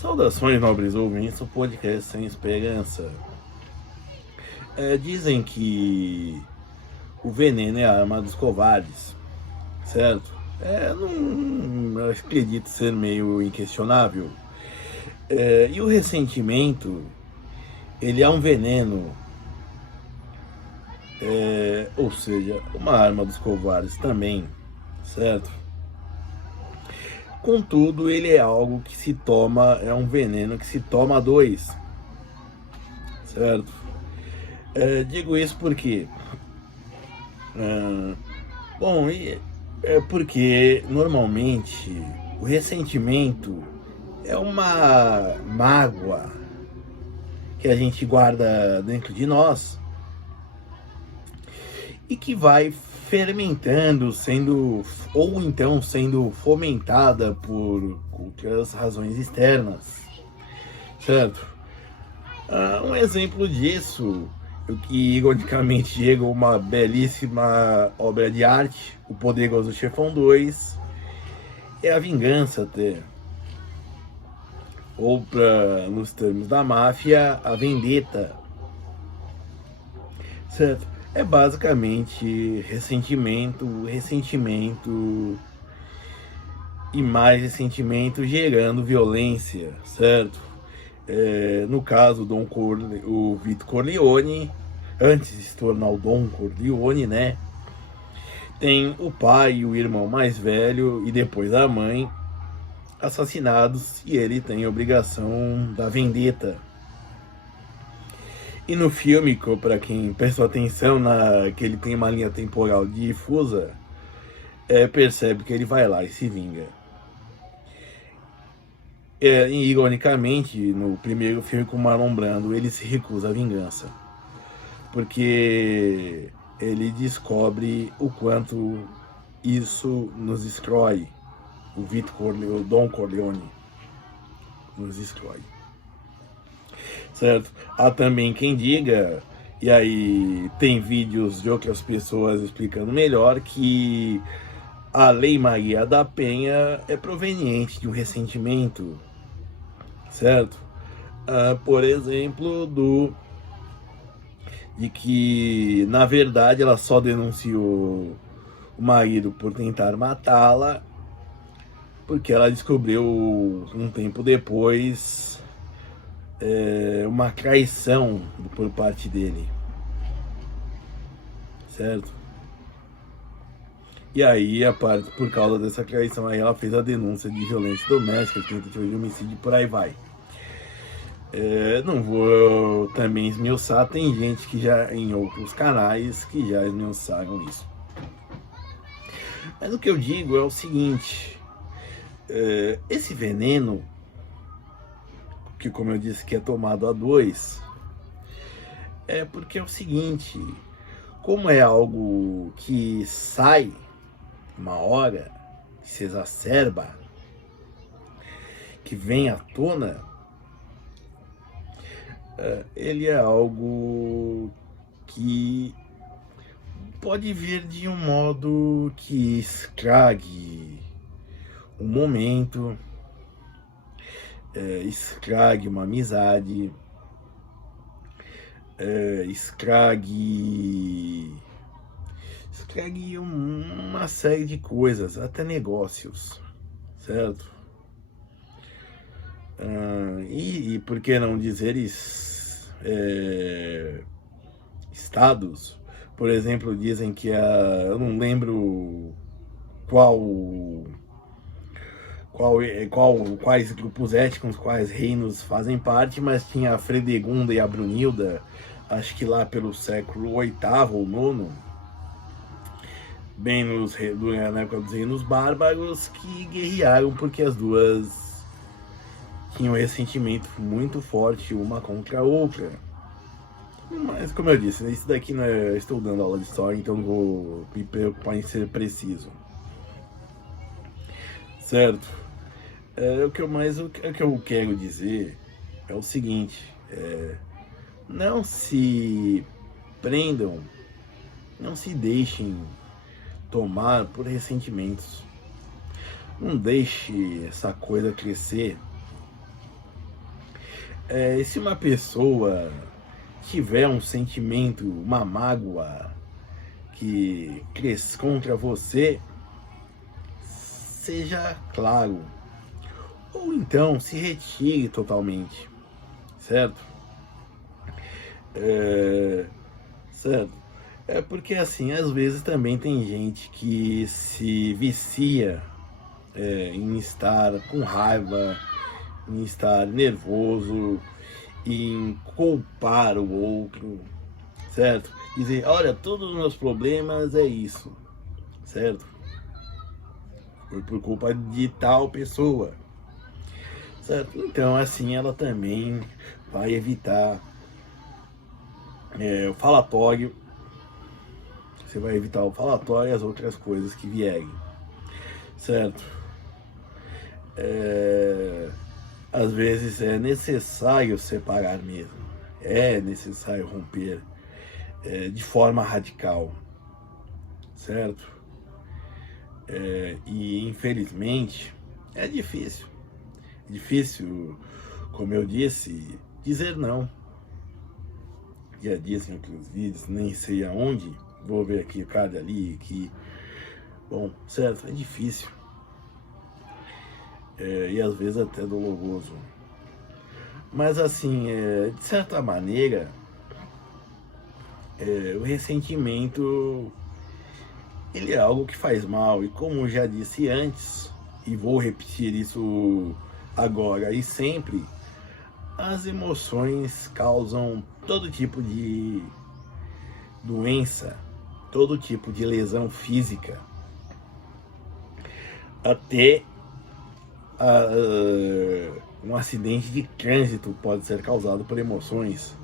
Saudações, nobres ouvintes, o podcast Sem Esperança. Dizem que o veneno é a arma dos covardes, certo? Não, eu acredito ser meio inquestionável. E o ressentimento, ele é um veneno, ou seja, uma arma dos covardes também, certo? Contudo, ele é algo que se toma, é um veneno que se toma a dois, certo? Digo isso porque, bom, é porque normalmente o ressentimento é uma mágoa que a gente guarda dentro de nós e que vai fermentando, ou então sendo fomentada por outras razões externas, certo? Um exemplo disso, o que ironicamente chega uma belíssima obra de arte, O Poderoso Chefão 2, é a vingança até. Ou, nos termos da máfia, a vendetta. Certo? É basicamente ressentimento e mais ressentimento gerando violência, certo? No caso, o Vito Corleone, antes de se tornar o Don Corleone, né? Tem o pai e o irmão mais velho e depois a mãe assassinados e ele tem a obrigação da vendetta. E no filme, para quem prestou atenção que ele tem uma linha temporal difusa, percebe que ele vai lá e se vinga. Ironicamente, no primeiro filme com o Marlon Brando, ele se recusa à vingança. Porque ele descobre o quanto isso nos destrói. O Don Corleone nos destrói. Certo? Há também quem diga, e aí tem vídeos de outras pessoas explicando melhor, que a Lei Maria da Penha é proveniente de um ressentimento, certo? Por exemplo, de que na verdade ela só denunciou o marido por tentar matá-la, porque ela descobriu um tempo depois uma traição por parte dele, certo? E aí, por causa dessa traição, aí ela fez a denúncia de violência doméstica, tentativa de homicídio, por aí vai. Não vou também esmiuçar, tem gente que já, em outros canais, que já esmiuçaram isso. Mas o que eu digo é o seguinte, esse veneno, que como eu disse que é tomado a dois, é porque é o seguinte, como é algo que sai uma hora, que se exacerba, que vem à tona, ele é algo que pode vir de um modo que estrague um momento, estrague uma amizade, estrague uma série de coisas, até negócios, certo? E por que não dizer estados? Por exemplo, dizem que eu não lembro quais grupos étnicos, quais reinos fazem parte, mas tinha a Fredegunda e a Brunilda, acho que lá pelo século VIII ou IX, bem na época dos reinos bárbaros, que guerrearam porque as duas tinham um ressentimento muito forte uma contra a outra. Mas como eu disse, isso daqui não é, eu estou dando aula de história, então não vou me preocupar em ser preciso, certo? O que eu quero dizer é o seguinte, não se prendam, não se deixem tomar por ressentimentos, não deixe essa coisa crescer E se uma pessoa tiver um sentimento, uma mágoa que cresce contra você, seja claro, ou então se retire totalmente, certo? Certo? É porque assim, às vezes também tem gente que se vicia em estar com raiva, em estar nervoso, em culpar o outro, certo? Dizer, olha, todos os meus problemas é isso, certo? Foi por culpa de tal pessoa, certo? Então, assim, ela também vai evitar o falatório, você vai evitar o falatório e as outras coisas que vierem, certo? Às vezes é necessário separar mesmo, é necessário romper de forma radical, certo? E infelizmente é difícil. Difícil, como eu disse, dizer não. Já disse em outros vídeos, nem sei aonde, vou ver aqui, cada ali, aqui. Bom, certo, é difícil. E às vezes até doloroso. Mas assim, de certa maneira, o ressentimento ele é algo que faz mal. E como eu já disse antes, e vou repetir isso agora e sempre, as emoções causam todo tipo de doença, todo tipo de lesão física, até um acidente de trânsito pode ser causado por emoções.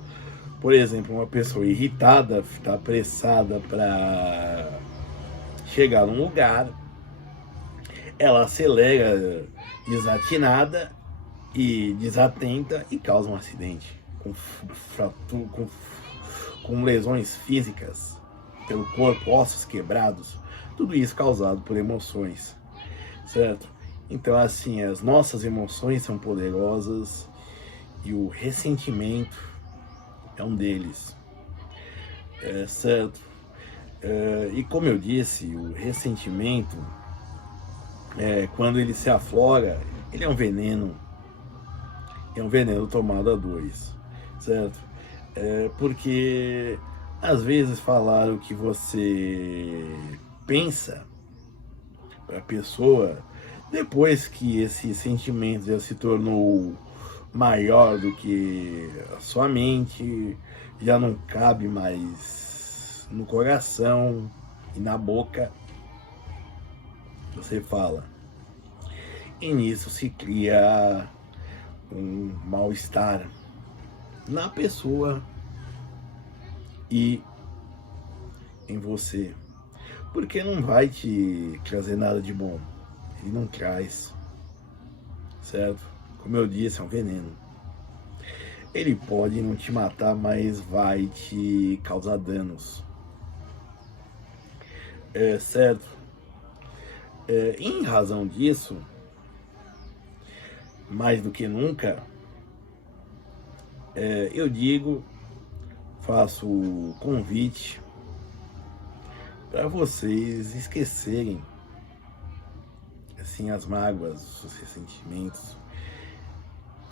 Por exemplo, uma pessoa irritada, está apressada para chegar num lugar, ela acelera desatinada e desatenta e causa um acidente com lesões físicas pelo corpo, ossos quebrados, tudo isso causado por emoções, certo? Então, assim, as nossas emoções são poderosas e o ressentimento é um deles, certo? E como eu disse, o ressentimento, quando ele se aflora, ele é um veneno tomado a dois, certo? Porque às vezes falar o que você pensa para a pessoa, depois que esse sentimento já se tornou maior do que a sua mente, já não cabe mais no coração e na boca, você fala. E nisso se cria um mal-estar na pessoa e em você, porque não vai te trazer nada de bom. Ele não traz, certo? Como eu disse, é um veneno. Ele pode não te matar, mas vai te causar danos, certo? Em razão disso, mais do que nunca, eu digo, faço o convite para vocês esquecerem assim as mágoas, os ressentimentos,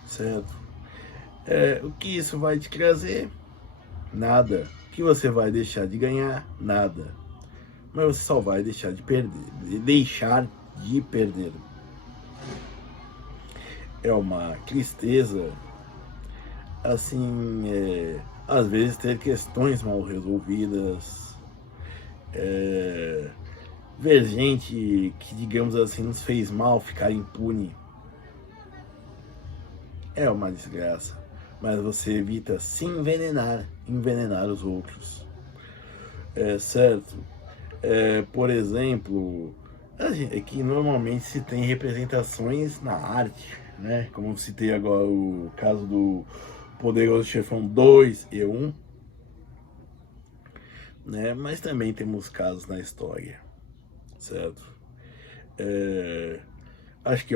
certo? O que isso vai te trazer? Nada. O que você vai deixar de ganhar? Nada. Mas você só vai deixar de perder. É uma tristeza, assim, às vezes ter questões mal resolvidas, ver gente que, digamos assim, nos fez mal ficar impune. É uma desgraça, mas você evita se envenenar os outros, certo? Por exemplo, é que normalmente se tem representações na arte, né? Como eu citei agora o caso do Poderoso Chefão 2 e 1, né? Mas também temos casos na história, certo? Acho que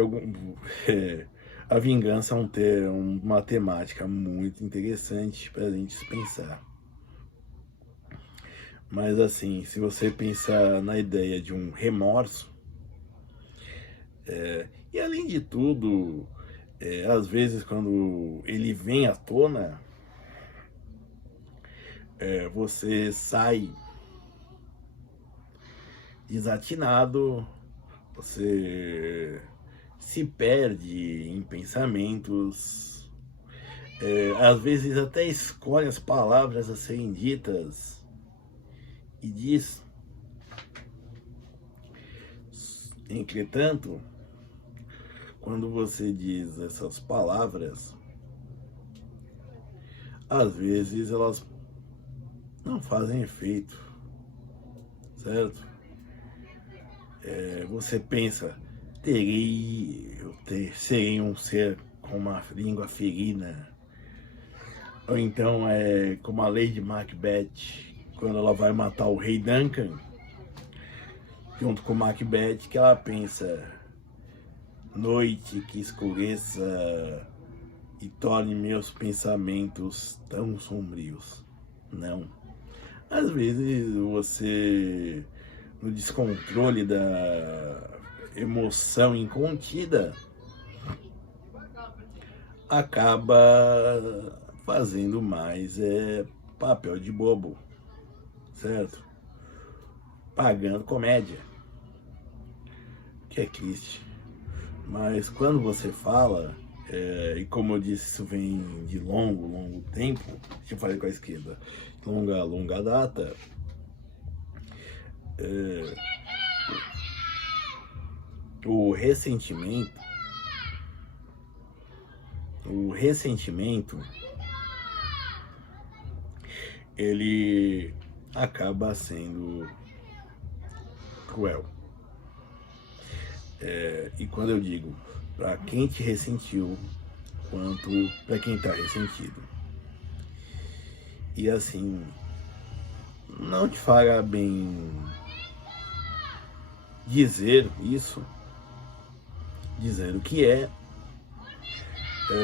a vingança é uma temática muito interessante para a gente pensar. Mas assim, se você pensar na ideia de um remorso, e além de tudo, às vezes quando ele vem à tona, você sai desatinado, você se perde em pensamentos, às vezes até escolhe as palavras a serem ditas e diz. Entretanto, quando você diz essas palavras, às vezes elas não fazem efeito, certo? Você pensa, serei um ser com uma língua ferina, ou então como a Lady Macbeth, quando ela vai matar o rei Duncan, junto com Macbeth, que ela pensa, noite que escureça e torne meus pensamentos tão sombrios. Não. Às vezes você, no descontrole da emoção incontida, acaba fazendo mais papel de bobo, certo? Pagando comédia, que é triste. Mas quando você fala, e como eu disse, isso vem de longo tempo, deixa eu falar com a esquerda, longa data, o ressentimento, ele acaba sendo cruel. E quando eu digo para quem te ressentiu, quanto para quem está ressentido. E assim, não te fará bem dizer isso, dizer o que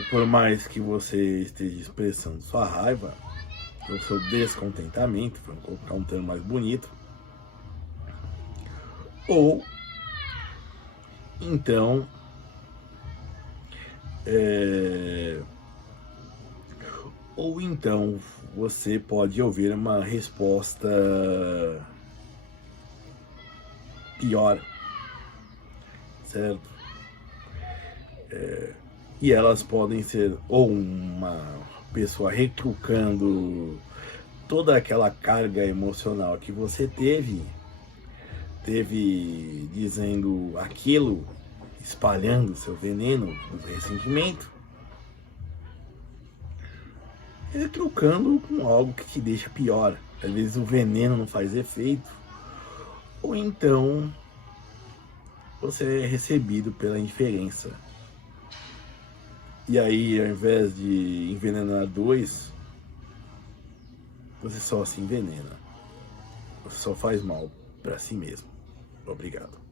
por mais que você esteja expressando sua raiva, o seu descontentamento, vamos colocar um termo mais bonito, ou então você pode ouvir uma resposta pior, certo? E elas podem ser ou uma pessoa retrucando toda aquela carga emocional que você teve dizendo aquilo, espalhando seu veneno do ressentimento, retrucando com algo que te deixa pior. Às vezes o veneno não faz efeito, ou então você é recebido pela indiferença. E aí, ao invés de envenenar dois, você só se envenena. Você só faz mal para si mesmo. Obrigado.